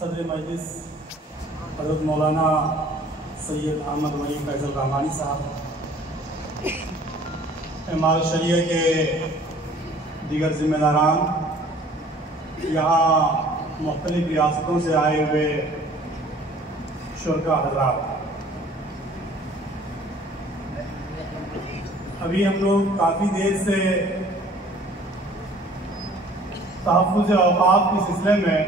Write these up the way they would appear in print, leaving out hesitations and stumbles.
सदर मजलिस हज़रत मौलाना सैयद अहमद वली फैज़ल रहमानी साहब, इमारत शरिया के दीगर ज़िम्मेदारान, यहाँ मुख्तलिफ़ रियासतों से आए हुए शुरका हज़रात, अभी हम लोग काफ़ी देर से तहफ़्फ़ुज़ औक़ाफ़ के सिलसिले में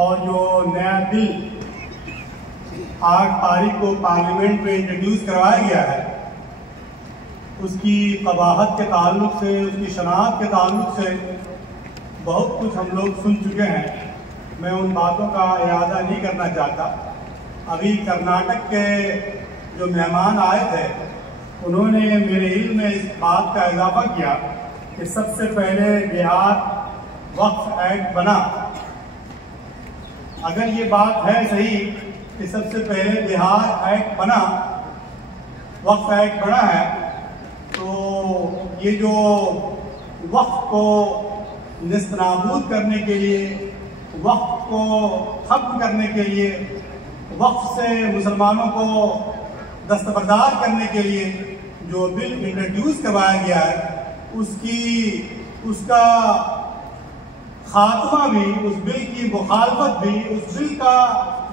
और जो नया बिल 8 तारीख को पार्लियामेंट में इंट्रोड्यूस करवाया गया है, उसकी क़बाहत के ताल्लुक़ से, उसकी शनाख्त के ताल्लुक़ से बहुत कुछ हम लोग सुन चुके हैं। मैं उन बातों का इरादा नहीं करना चाहता। अभी कर्नाटक के जो मेहमान आए थे, उन्होंने मेरे इल्म में इस बात का इजाफा किया कि सबसे पहले बिहार वक्फ एक्ट बना। अगर ये बात है सही कि सबसे पहले बिहार एक्ट बना, वक्फ एक्ट बना है, तो ये जो वक्फ को निस्तनाबूद करने के लिए, वक्फ को खत्म करने के लिए, वक्फ से मुसलमानों को दस्तबरदार करने के लिए जो बिल इंट्रोड्यूस करवाया गया है, उसका खात्मा भी, उस बिल की मुखालफत भी, उस बिल का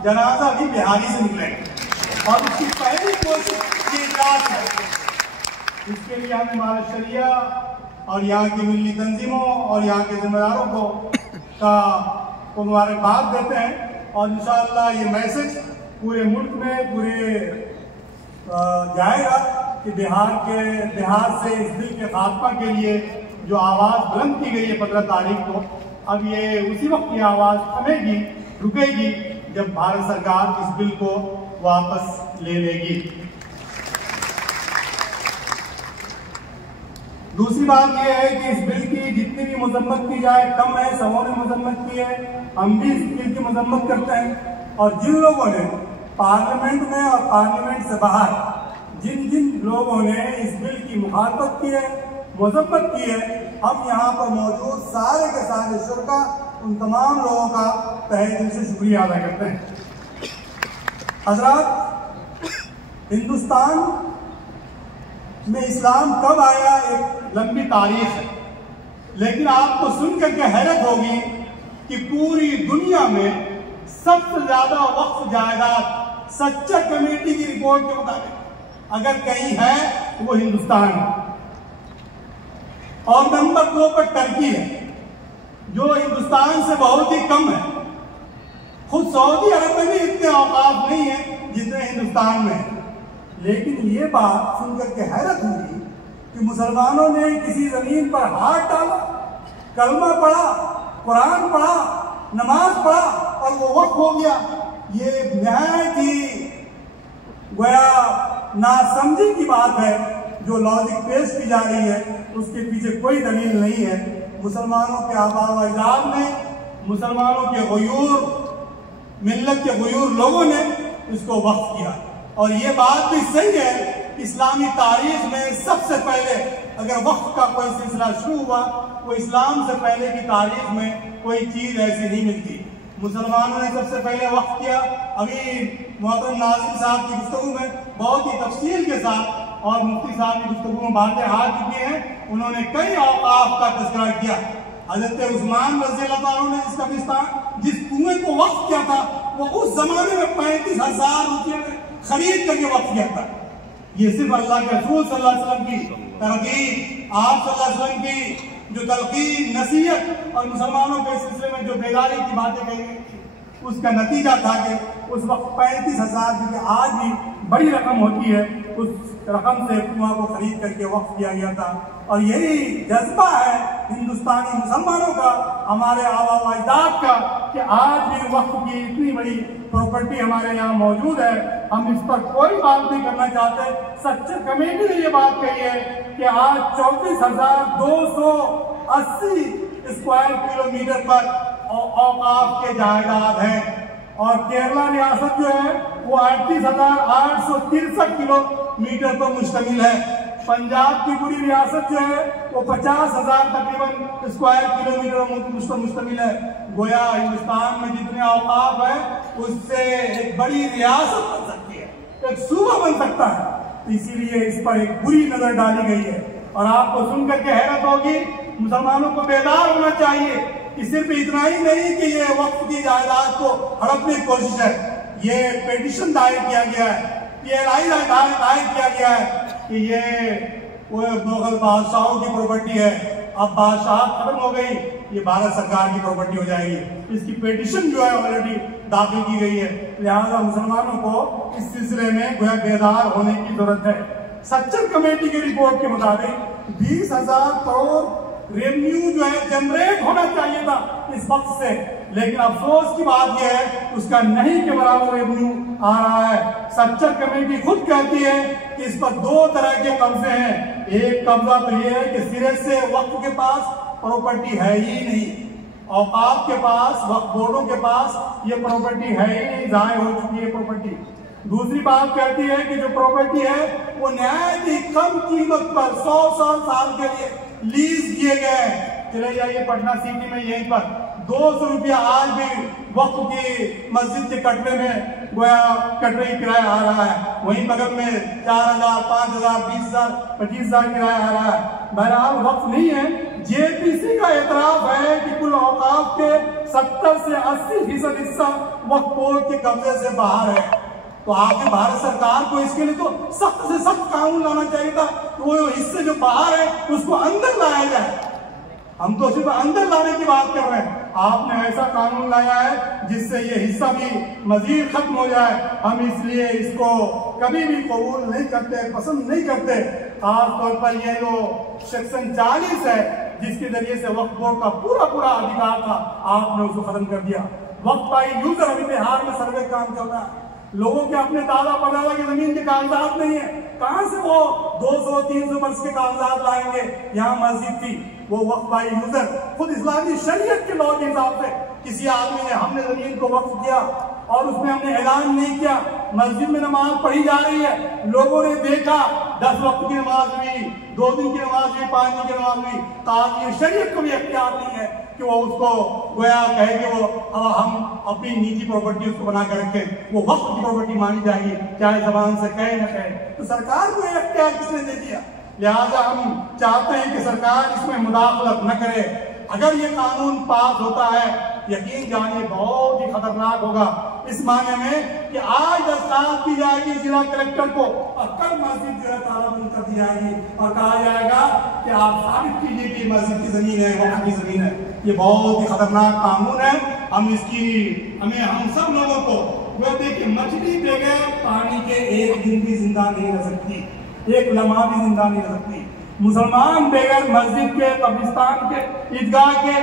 जनाजा भी बिहारी से निकलेगा और उसकी पहली कोशिश ये इजलास है। इसके लिए हम इमारत शरिया और यहाँ की मिली तंजीमों और यहाँ के जिम्मेदारों को मुबारकबाद देते हैं और इंशाअल्लाह ये मैसेज पूरे मुल्क में जाएगा कि बिहार से इस बिल के खात्मा के लिए जो आवाज़ बुलंद की गई है 15 तारीख को, अब ये उसी वक्त की आवाज़ थमेगी, रुकेगी जब भारत सरकार इस बिल को वापस ले लेगी। दूसरी बात यह है कि इस बिल की जितनी भी मजम्मत की जाए कम है। सबों ने मजम्मत की है, हम भी इस बिल की मजम्मत करते हैं। और जिन लोगों ने पार्लियामेंट में और पार्लियामेंट से बाहर जिन लोगों ने इस बिल की मुखालफत की है, मजम्मत की है, हम यहाँ पर मौजूद सारे के सारे शुरका, उन तमाम लोगों का तहे दिल से शुक्रिया अदा करते हैं। हजरात, हिंदुस्तान में इस्लाम कब आया एक लंबी तारीख है, लेकिन आपको सुन करके हैरत होगी कि पूरी दुनिया में सबसे ज्यादा वक्फ जायदाद सच्चा कमेटी की रिपोर्ट के मुताबिक अगर कहीं है तो वो हिंदुस्तान है। और नंबर 2 पर टर्की है, जो हिंदुस्तान से बहुत ही कम है। खुद सऊदी अरब में भी इतने औकाफ नहीं है जितने हिंदुस्तान में है। लेकिन ये बात सुनकर के हैरत हुई कि मुसलमानों ने किसी जमीन पर हाथ डाला, कलमा पढ़ा, कुरान पढ़ा, नमाज पढ़ा और वो वक्फ हो गया। ये निहायत ही गोया नासमझी की बात है। जो लॉजिक पेश की जा रही है उसके पीछे कोई दलील नहीं है। मुसलमानों के आबा व अजदाद ने, मुसलमानों के गयूर, मिल्लत के गयूर लोगों ने इसको वक्फ किया। और ये बात भी सही है, इस्लामी तारीख में सबसे पहले अगर वक्फ का कोई सिलसिला शुरू हुआ, वो इस्लाम से पहले की तारीख में कोई चीज ऐसी नहीं मिलती। मुसलमानों ने सबसे पहले वक्फ किया। अभी मोहतरम नाज़िम साहब की गुफ्तगू में बहुत ही तफसील के साथ और मुफ्ती साहब की गुफ्तगू में बातें आ चुकी हैं। उन्होंने कई औकाफ का तज़किरा किया। हज़रत उस्मान रज़ियल्लाहु अन्हु ने इस कब्रिस्तान, जिस कुएं को वक्फ किया था, वो उस जमाने में 35,000 रुपये में खरीद करके वक्फ किया था। ये सिर्फ अल्लाह के रसूल सल्लल्लाहु अलैहि वसल्लम की तरकीब, आप सल्लल्लाहु अलैहि वसल्लम की जो तलकीन, नसीहत और मुसलमानों के सिलसिले में जो बेदारी की बातें कही गई थी, उसका नतीजा था कि उस वक्त 35,000, क्योंकि आज भी बड़ी रकम होती है, उस रकम से कुआं को खरीद करके वक्फ किया गया था। और यही जज्बा है हिंदुस्तानी मुसलमानों का, हमारे आबा व अजदाद का, कि आज भी वक्फ की इतनी बड़ी प्रॉपर्टी हमारे यहाँ मौजूद है। हम इस पर कोई बात नहीं करना चाहते। सच्चे कमेटी ने ये बात कही है कि आज 34,280 स्क्वायर किलोमीटर पर औकाफ के जायदाद हैं। और केरला रियासत जो है वो 38,863 किलोमीटर पर मुश्तमिल है। पंजाब की पूरी रियासत जो है वो 50,000 तकरीबन स्क्वायर किलोमीटर मुश्तमिल है। गोया हिंदुस्तान में जितने औकाफ है उससे एक बड़ी रियासत बन सकती है, एक सूबा बन सकता है। तो इसीलिए इस पर एक बुरी नजर डाली गई है। और आपको सुनकर के हैरत होगी, मुसलमानों को बेदार होना चाहिए कि सिर्फ इतना ही नहीं कि ये वक्फ की जायदाद को हड़पने की कोशिश है, ये पिटीशन दायर किया गया है, PLI दायर किया गया है कि ये वो मुगल बादशाहों की प्रॉपर्टी है, अब बादशाह खत्म हो गई, ये भारत सरकार की प्रॉपर्टी हो जाएगी। इसकी पिटीशन जो है ऑलरेडी दाखिल की गई है। लिहाजा मुसलमानों को इस सिलसिले में बेदार होने की जरूरत है। सच्चर कमेटी की रिपोर्ट के मुताबिक 20,000 करोड़ रेवेन्यू जो है जनरेट होना चाहिए था इस वक्त से, लेकिन अफसोस की बात यह है उसका नहीं के बराबर रेवेन्यू आ रहा है। सच्चर कमेटी खुद कहती है कि इस पर दो तरह के कब्जे हैं। एक कब्जा तो ये है कि सिरे से वक्फ के पास प्रॉपर्टी है ही नहीं, औकाफ के पास, वक्फ बोर्डों के पास ये प्रॉपर्टी है ही नहीं, जाय हो चुकी है प्रॉपर्टी। दूसरी बात कहती है कि जो प्रॉपर्टी है वो न्यायत ही कम कीमत पर 100 साल के लिए लीज दिए गए हैं। चले जाइए पटना सिटी में, यहीं पर 200 रुपया आज भी वक्फ की मस्जिद के कटरे में गोया कटरे किराया आ रहा है। वहीं बगल में 4,000, 5,000, 20,000, 25,000 किराया आ रहा है। बहरहाल वक्फ नहीं है। JPC का एतराफ है कि कुल औकाफ के 70 से 80% हिस्सा वक्फ बोर्ड के कब्जे से बाहर है। तो आगे भारत सरकार को इसके लिए तो सख्त से सख्त कानून लाना चाहिए था, तो वो हिस्से जो बाहर है उसको अंदर लाया जाए। हम तो सिर्फ अंदर लाने की बात कर रहे हैं, आपने ऐसा कानून लाया है जिससे ये हिस्सा भी मजीद खत्म हो जाए। हम इसलिए इसको कभी भी कबूल नहीं करते, पसंद नहीं करते। खास तौर पर ये जो सेक्शन 40 है जिसके जरिए से वक्फ बोर्ड का पूरा अधिकार था, आपने उसको खत्म कर दिया। वक्फ बाई यूजर अभी बिहार में सर्वे काम चल रहा है, लोगों के अपने दादा परदादा की जमीन के कागजात नहीं है, कहां से वो 200-300 वर्ष के कागजात लाएंगे। यहाँ मस्जिद थी, वो वक्फ बाई यूजर खुद इस्लामी शरीयत के लॉ के हिसाब से किसी आदमी ने, हमने जमीन को वक्फ किया और उसमें हमने ऐलान नहीं किया, मस्जिद में नमाज पढ़ी जा रही है, लोगों ने देखा 10 वक्त की नमाज हुई, 2 दिन की नमाज हुई, 5 दिन की नमाज हुई, काजी शरीयत को भी अख्तियार नहीं है कि वो उसको गोया कहे कि वो हम अपनी निजी प्रॉपर्टी उसको बना कर रखें, वो वक्त की प्रॉपर्टी मानी जाएगी, चाहे जबान से कहे न कहे। तो सरकार को यह अख्तियार किसने दे दिया? लिहाजा हम चाहते हैं कि सरकार इसमें मुदाखलत न करे। अगर ये कानून पास होता है, यकीन जानिए बहुत ही खतरनाक होगा, इस मायने में कि आज दरखास्त की जाएगी जिला कलेक्टर को और कल मस्जिद जो है तालाबंद कर दी जाएगी और कहा जाएगा कि आप साबित कीजिए कि मस्जिद की जमीन है, वक्फ की जमीन है। ये बहुत ही खतरनाक कानून है। हम सब लोगों को वो देखिए, मछली बगैर पानी के एक दिन भी जिंदा नहीं रह सकती, एक लम्हा भी जिंदा नहीं रह सकती। मुसलमान बगैर मस्जिद के, कब्रिस्तान के, ईदगाह के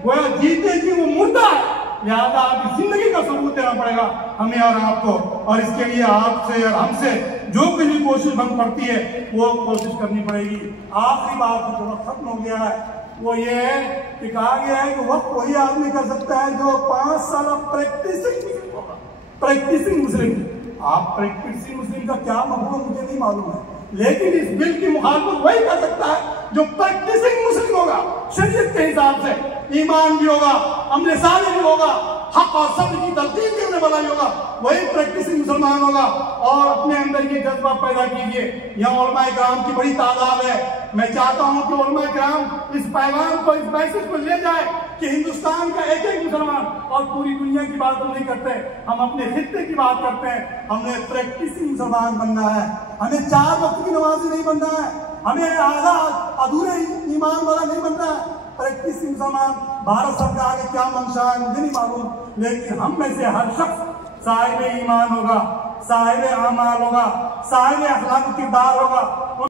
गोया जीते जी वो मुर्दा है। लिहाजा आपकी जिंदगी का सबूत देना पड़ेगा हमें और आपको, और इसके लिए आपसे और हमसे जो भी कोशिश बन पड़ती है वो कोशिश करनी पड़ेगी। आखिरी बात जो खत्म हो गया है वो ये है कि कहा गया है कि वक्त वही आदमी कर सकता है जो 5 साल प्रैक्टिसिंग होगा। प्रैक्टिसिंग मुस्लिम, आप प्रैक्टिसिंग मुस्लिम का क्या मतलब मुझे नहीं मालूम है, लेकिन इस बिल की मुखालफत वही कर सकता है जो प्रैक्टिसिंग मुस्लिम होगा, शरीयत के हिसाब से ईमान भी होगा, अमल साले भी होगा, हक और सत्य की तल्कीन करने वाला भी होगा, वही प्रैक्टिसिंग मुसलमान होगा। और अपने अंदर ये जज्बा पैदा कीजिए। यहाँ उलमाए किराम की बड़ी तादाद है। मैं चाहता हूँ कि उलमाए किराम इस पैगाम को, इस मैसेज को ले जाए कि हिंदुस्तान का एक मुसलमान, और पूरी दुनिया की बात हम नहीं करते, हम अपने खित्ते की बात करते हैं। हमें प्रैक्टिसिंग मुसलमान बनना है, हमें 4 वक्त की नमाजी नहीं बनना है, हमें आधा अधूरे ईमान वाला नहीं बनना है। प्रैक्टिसिंग मुसलमान, भारत सरकार के क्या मंशा है मुझे नहीं मालूम, लेकिन हम में से हर शख्स साहिब ईमान होगा, साहिब अमाल होगा, साहिब अखलाक किरदार होगा।